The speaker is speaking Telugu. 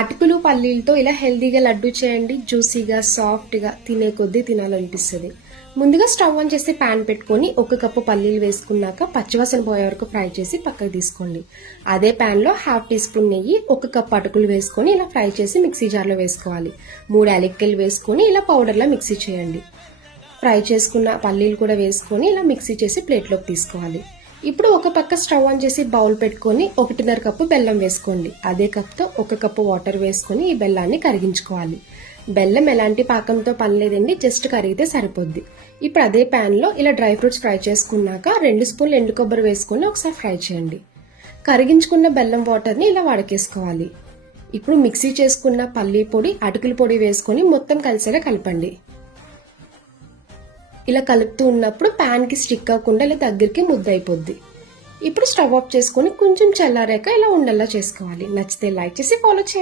అటుకులు పల్లీలతో ఇలా హెల్దీగా లడ్డు చేయండి. జ్యూసీగా సాఫ్ట్గా తినే కొద్దీ తినాలనిపిస్తుంది. ముందుగా స్టవ్ ఆన్ చేసి ప్యాన్ పెట్టుకొని 1 కప్పు పల్లీలు వేసుకున్నాక పచ్చివాసన పోయే వరకు ఫ్రై చేసి పక్కకు తీసుకోండి. అదే ప్యాన్లో 1/2 టీ స్పూన్ నెయ్యి, 1 కప్పు అటుకులు వేసుకొని ఇలా ఫ్రై చేసి మిక్సీ జార్లో వేసుకోవాలి. 3 యాలక్కాయలు వేసుకొని ఇలా పౌడర్లా మిక్సీ చేయండి. ఫ్రై చేసుకున్న పల్లీలు కూడా వేసుకొని ఇలా మిక్సీ చేసి ప్లేట్లోకి తీసుకోవాలి. ఇప్పుడు ఒక పక్క స్టవ్ ఆన్ చేసి బౌల్ పెట్టుకొని 1.5 కప్పు బెల్లం వేసుకోండి. అదే కప్తో 1 కప్పు వాటర్ వేసుకొని ఈ బెల్లాన్ని కరిగించుకోవాలి. బెల్లం ఎలాంటి పాకంతో పని లేదండి, జస్ట్ కరిగితే సరిపోద్ది. ఇప్పుడు అదే ప్యాన్లో ఇలా డ్రై ఫ్రూట్స్ ఫ్రై చేసుకున్నాక 2 స్పూన్లు ఎండు కొబ్బరి వేసుకొని ఒకసారి ఫ్రై చేయండి. కరిగించుకున్న బెల్లం వాటర్ని ఇలా వడకేసుకోవాలి. ఇప్పుడు మిక్సీ చేసుకున్న పల్లీ పొడి, అటుకుల పొడి వేసుకొని మొత్తం కలిసేలా కలపండి. ఇలా కలుపుతూ ఉన్నప్పుడు ప్యాన్కి స్టిక్ అవ్వకుండా ఇలా దగ్గరికి ముద్ద అయిపోద్ది. ఇప్పుడు స్టవ్ ఆఫ్ చేసుకొని కొంచెం చల్లారాక ఇలా ఉండల్లా చేసుకోవాలి. నచ్చితే లైక్ చేసి ఫాలో చేయండి.